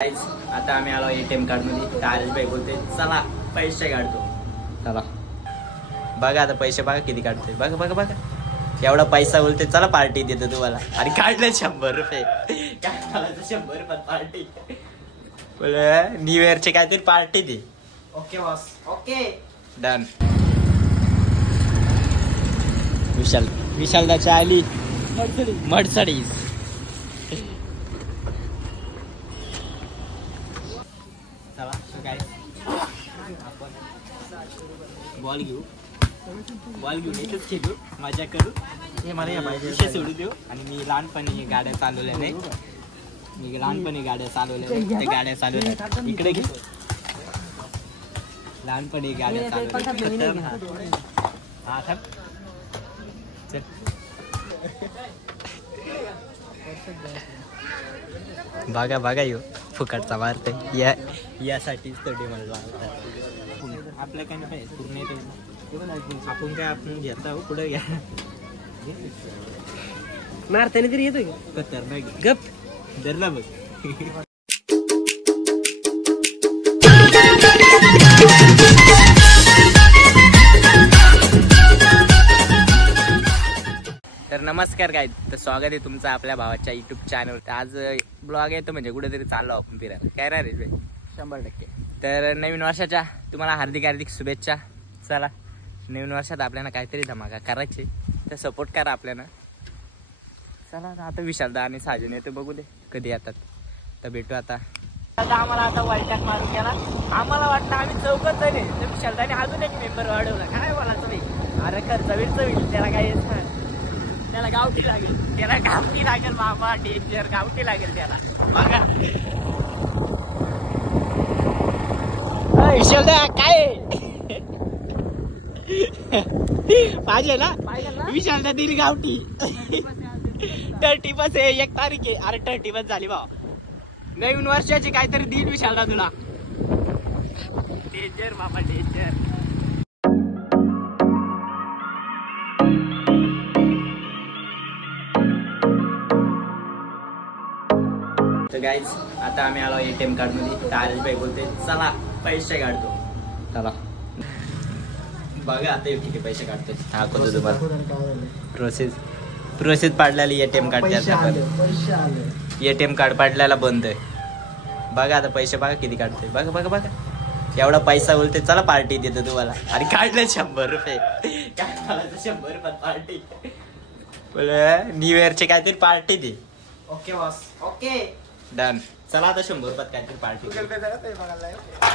आता आम्ही आलो ATM कार्ड मध्ये. आरेश भाई बोलते चला पैसे काढतो. चला बघा आता पैसे बघा किती काढतोय. बघा बघा बघा एवढा पैसा बोलते चला पार्टी देतो तुम्हाला. आणि काढलं 100 रुपये. काय काढायचं 100 रुपये पार्टी. बोल न्यू इयरचे काहीतरी पार्टी दे. Okay boss okay done. विशालदाची आली मर्सडीज. चला काय आपण बॉल घेऊ इथेच खेळू मजा करू. हे मला या पाहिजे सोडू देऊ. आणि मी लहानपणी गाड्या चालवल्या नाही. त्या गाड्या चालवल्या इकडे घे. लहानपणी गाड्या चालवल्या. हा थांब चल. बघा बघा येऊ फुकटचा मारते. यासाठीच तो डिमांड मारतात. आपल्या काय नाही पूर्ण येतो. आपण काय आपण घेता पुढे घ्या मारताना तरी येतो कत्तर नाही गप धरला बघ. तर नमस्कार काय तर स्वागत आहे तुमचं आपल्या भावाच्या युट्यूब चॅनलवर. आज ब्लॉग आहे तर म्हणजे कुठेतरी चाललो आपण फिरायला. काय रे 100%. तर नवीन वर्षाच्या तुम्हाला हार्दिक शुभेच्छा. चला नवीन वर्षात आपल्याला काहीतरी धमाका करायचे तर सपोर्ट करा आपल्याला. चला आता विशालदा आणि साजन येते बघू दे कधी येतात तर भेटू. आता आम्हाला आता वाईटाक मारून गेला. आम्हाला वाटतं आम्ही चौकच झाले तर विशालदाने अजून एक मेंबर वाढवला. काय बोलायचं नाही. अरे खर्च होईल त्याला काय येत नाही. त्याला गावठी लागेल बाबा. डेंजर गावठी लागेल त्याला. बघा विशालदा काय पाहिजे ना विशालदा दिली गावठी. 30 आहे 1 तारीख आहे. अरे 30 झाली भाऊ. नवीन वर्षाची काहीतरी दिल विशालदा तुला. डेंजर बाबा डेंजर. तर गाईज आता आम्ही आलो ATM कार्ड मध्ये. आरेश भाई बोलते चला पैसे काढतो. चला बघा आता किती पैसे काढतोय. दाखवतो तुम्हाला प्रोसेस पाडलेली ATM कार्ड. ATM कार्ड पाडल्याला बंद आहे. बघा आता पैसे बघा किती काढतोय. बघा बघा बघा एवढा पैसा बोलते चला पार्टी देतो तुम्हाला. आणि काढलं 100 रुपये. काय काढायचं 100 रुपये पार्टी. बोल न्यू इयरचे काहीतरी पार्टी दे. Okay boss okay done. चला आता 100 रुपयात काहीतरी पार्टी.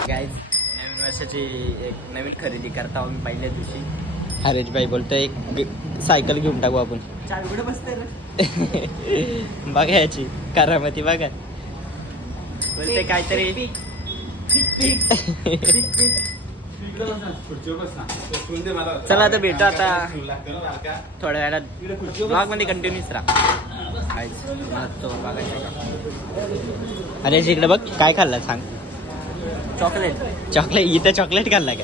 गाईज नवीन वर्षाची एक नवीन खरेदी करता आहोत मी पहिल्या दिवशी. हरेश भाई बोलतो एक सायकल घेऊन टाकू आपण. चावी बसते बघा याची करामती बघा. बोलते काहीतरी चला आता भेटू आता थोड्या वेळात. ब्लॉग मध्ये कंटिन्यूच राहा. अरे इकडे बघ काय खाल्लं सांग. चॉकलेट इथं चॉकलेट खाल्ला का.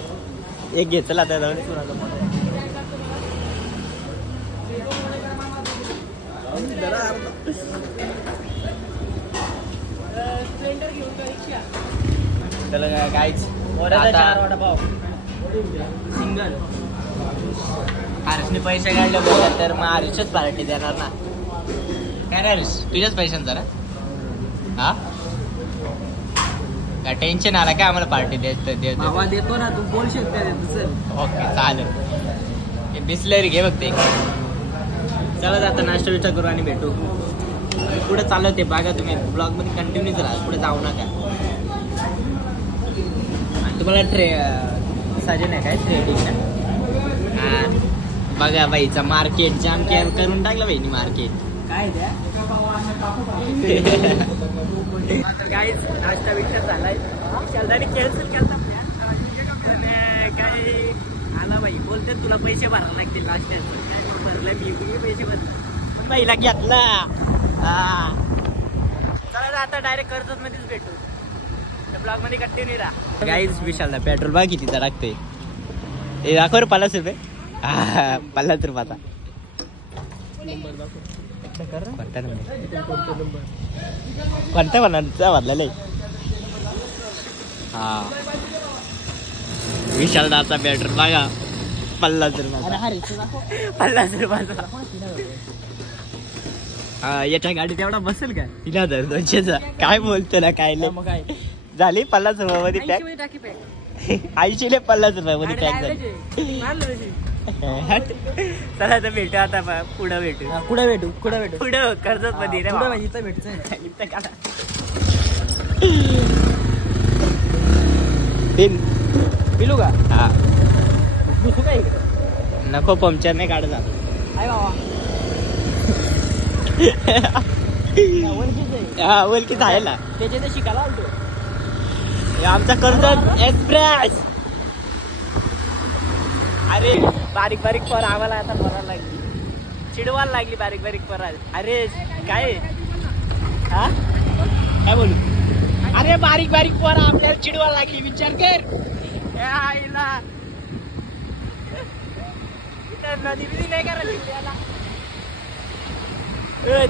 एक घे चला आता जाऊन. चला गाईच सिंगल आरिशने पैसे काढले बोलला तर मग आरिशच पार्टी देणार ना. काय रे आरिश तुझ्याच पैशांचा ना. हा काय टेन्शन आला काय आम्हाला पार्टी देतो ना तू बोल शकते. ओके चालेल. बिस्लरी घे बघते. चला आता नाश्ता विचार करू आणि भेटू. पुढे चालू ते बघा तुम्ही ब्लॉग मध्ये कंटिन्यूच राहा. पुढे जाऊ नका. आणि तुम्हाला साजन आहे काय ट्रेडिंग. हा बघा बाईचा मार्केट जाम करून टाकलं बाईनी मार्केट. काय द्या गाईज नाश्ता विचार झालाय. विशालदाने कॅन्सल केला काय आला बाई. बोलते तुला पैसे भरायला लागतील नाश्त्यात. भरला मी पैसे भरले बाईला घेतला. हा चला आता डायरेक्ट कर्जत मध्येच भेटू. ब्लॉग मध्ये कंटिन्यू राहा. गाईज विशालदा पेट्रोल बघा कितीचा लागतोय. हे दाखव 50 रुपये. हा 50 रुपयाचा. कोणता नंबर कोणता बनवायचा भरलेला आहे हा विशालदाचा बॅटर बघा 50 रुपयाचा 50 रुपयाचा. हा याच्या गाडी तेवढा बसेल का 3200चा. काय बोलतो ना काय मग काय झाली 50 रुपयामध्ये पॅक. 80 ले 50 रुपयामध्ये पॅक झाली. चला आता भेटू आता पुढं भेटू पुढं कर्जत मध्ये रे पिलू का. हा नको पंक्चर नाही काढत हा ओळखीच आहे ना त्याच्या शिकायला आलतो. आमचा कर्जत एक्सप्रेस. अरे बारीक बारीक पर आम्हाला आता भरायला लागली चिडवायला लागली बारीक बारीक पर. अरे काय हा काय बोलू. अरे बारीक बारीक पर आपल्याला चिडवायला लागली विचार कर. नदी बिदी नाही करायला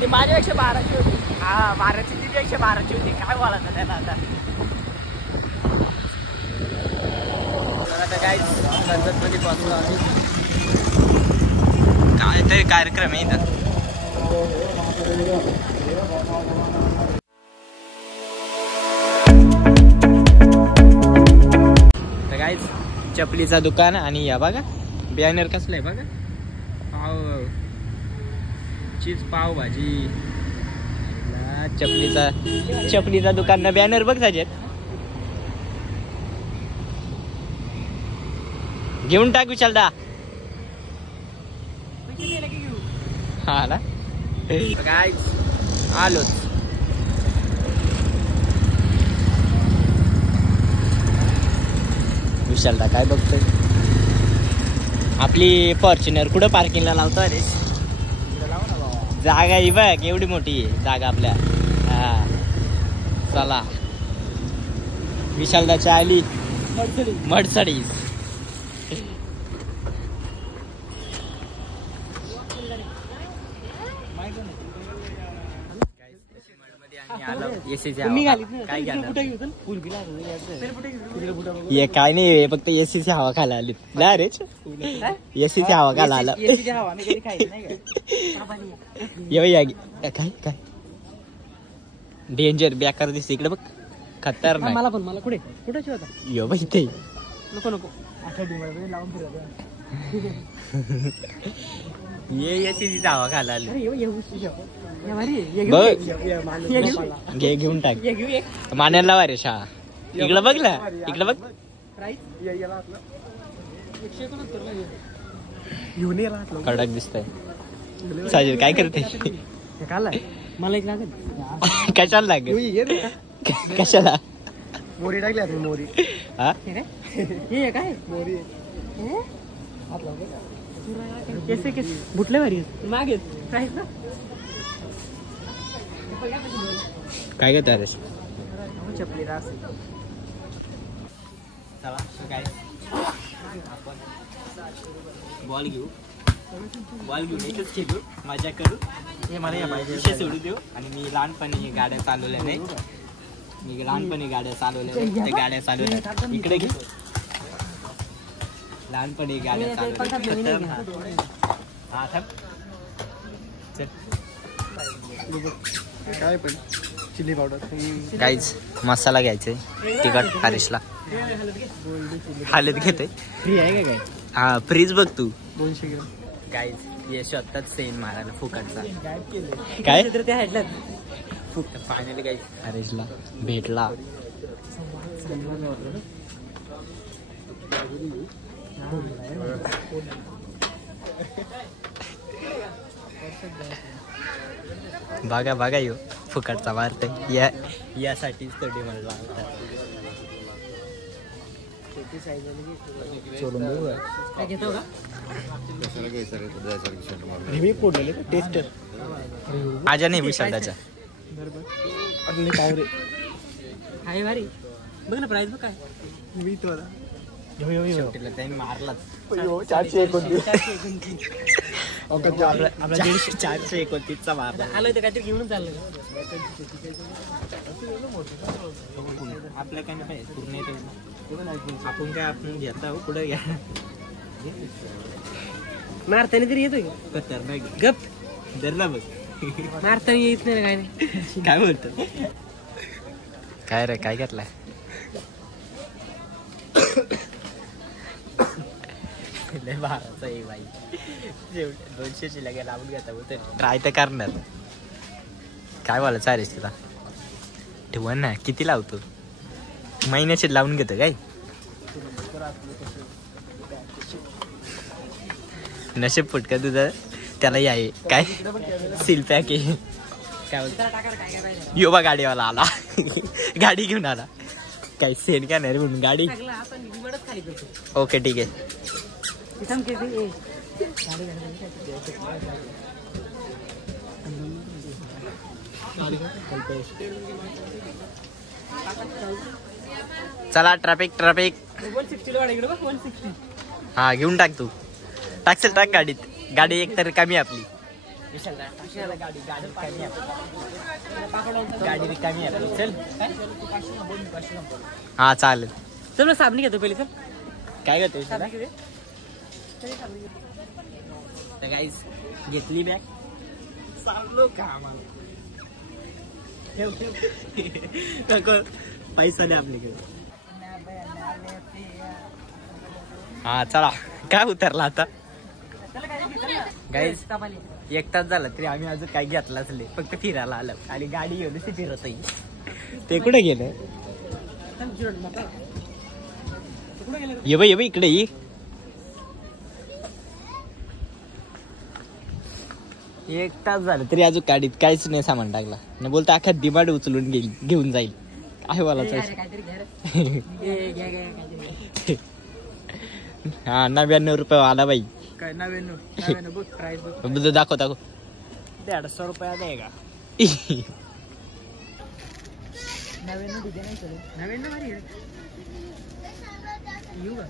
ती माझ्यापेक्षा 12ची होती. हा 12ची तिच्यापेक्षा 12ची होती. काय बोलायचं त्याला आता. काय कर्जत मध्ये पोहोचलो आम्ही. काय तरी कार्यक्रम आहे इथं. गाईज चपलीचा दुकान आणि या बघा बॅनर कसलं आहे बघा. पाव चीज पाव भाजी चपलीचा दुकान ना बॅनर बघ त्याच्यात. घेऊन टाक विशालदा. हा ना काय आलोच. विशालदा काय बघतोय. आपली फॉर्च्युनर कुठं पार्किंगला लावतो रे. जागा ही बघ एवढी मोठी आहे जागा आपल्या. हा चला विशालदाच्या आली मर्सिडीज. काय नाही फक्त एसीची हवा खायला आली ना रे. एसीची हवा खायला आला. काय काय डेंजर बेकार दिसते इकडे बघ. खतरनाक. मला पण मला कुठे कुठे होता यो बाई ते नको नको ये एसीची हवा खायला आली. घे घेऊन टाक. मान्याला वा रे शाळा. इकडं बघ ना इकडं बघ. कडक दिसतंय. साजिद काय करते. मला एक लागेल. कशाला लागेल कशाला. मोरी टाकली आता मोरी. हा हे काय मोरी बुटले भारी मागे काय करत अरे चपली रास. काय बॉल घेऊ एकच खेळू मजा करू. हे मला या विषय सोडू देऊ. आणि मी लहानपणी गाड्या चालवल्या नाही. त्या गाड्या चालवल्या इकडे घे. लहानपणी गाड्या चालवल्या. हा थांब काय पण चिली पावडर गाईज मसाला घ्यायचा तिखट हरीशला. हालत घेतोय फ्री आहे का काय. हा फ्रीज बघ तू 200 ग्रॅम. गाईज ये स्वतःच सेन मारायला फुकटचा काय तर ते हटलं फुकट. फायनली गाईज हरीशला भेटला. बघा बघा यो फुकटचा मारतोय. यासाठीच तो डिमांड लागतात. टेस्टर माझ्या नाही विशालदाच्या. भारी बघ ना प्राईस बघ काय. मारलाच 429चा मारला. आलं तर काहीतरी घेऊन चाललं. आपल्या काय नाही पूर्ण येतो आपण काय आपण घेता पुढे घ्या मारताना तरी येतोय खतरनाक गप धरला बघ मारताना येत नाही काय नाही काय बोलतो काय रे काय घेतलाय बाराचा आहे बाई 200ची लगे लावून घेता बोलतो ट्राय तर करणार काय बोला चालेल तुला ठेवा ना किती लावतो महिन्याचे लावून घेतो काय नशेब फुटका तुझं त्याला आहे काय सील पॅक आहे काय बोलतो योबा गाडीवाला आला गाडी घेऊन आला काय सेन का नाही रे म्हणून गाडी ओके ठीक आहे चला ट्रॅफिक ट्रॅफिक 160 हा घेऊन टाक तू टाकसेल टाक गाडीत गाडी एक तर कमी आपली गाडी रिकामी आपली चल हा चालेल चल साबणी घेतो पहिले चल काय घेतो गाईज घेतली बॅग चाललो का आम्हाला ठेव पैसा नाही आपल्याकडे हा चला काय उतरला आता गाईज 1 तास झाला तरी आम्ही अजून काही घेतलाच नाही फक्त फिरायला आलं आणि गाडी घेऊन ते फिरत ते कुठे गेलं ये बाई इकडे ये 1 तास झालं तरी अजून गाडीत काहीच नाही सामान टाकला नाही बोलतो अख्खा दिमाड उचलून घेऊन जाईल आहे बोला हा 99 रुपये आला बाई काय 99 बघ प्राइस बघ दाखव 150 रुपये आहे का 99 दिले नाही सर 99 भारी येऊ का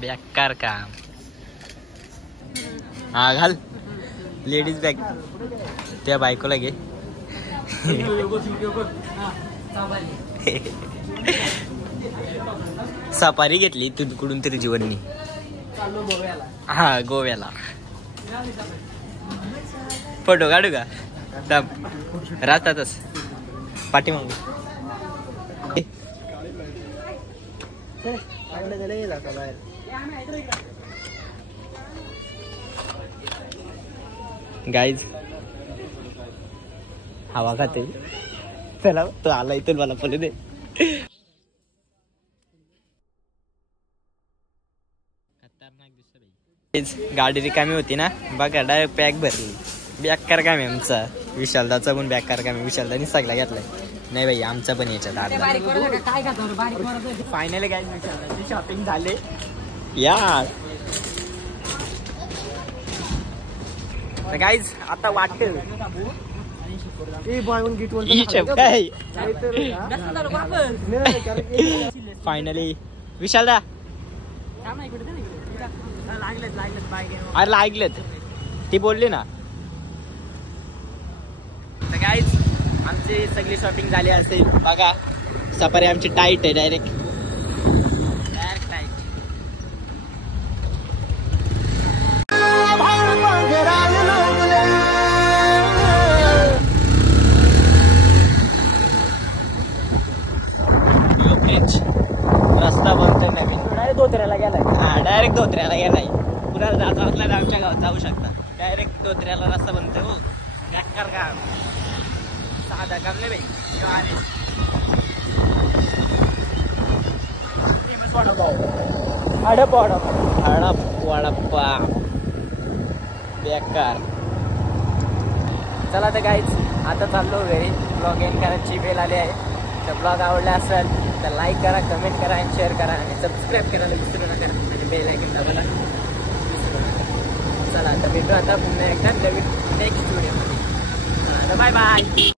बेकार काम हा घाल लेडीज बॅग त्या बायकोला घे सफारी घेतली कुठून तरी जीवननी हा गोव्याला फोटो काढू का राहतातच पाठीमाग गाईज हवा खाते चला तो आला इथून मला पहिले दे गाडी रिकामी होती ना बघा डायरेक्ट पॅक भरली बॅकर काम आहे आमचा विशालदाचा पण बॅकर काम आहे विशालदानी सगळा घेतलाय नाही भाई आमचा पण याच्यात फायनली काय विशालदाची शॉपिंग झाले यार गाईज आता वाटत काय फायनली विशालदा अरे लागलेत ती बोलली ना तर गाईज आमची सगळी शॉपिंग झाली असेल बघा सफारी आमची टाईट आहे डायरेक्ट टाईट रस्ता बनतोय नवीन धोत्र्याला गेलाय हा डायरेक्ट धोत्र्याला गेलाय पुण्याला जायचं असला तर आमच्या गावात जाऊ शकता डायरेक्ट धोत्र्याला रस्ता बनतोय हो बेकार काम साधा काम नाही बाई वडापाव बेकार चला तर गाईज आता चाललो घरी ब्लॉग एंड करायची वेळ आली आहे तर ब्लॉग आवडला असेल तर लाईक करा कमेंट करा आणि शेअर करा आणि सबस्क्राईब करायला विसरू नका आणि बेल आयकॉन दाबायला विसरू नका चला तर भेटू आता पुन्हा एकदा नवीन नेक्स्ट व्हिडिओमध्ये बाय बाय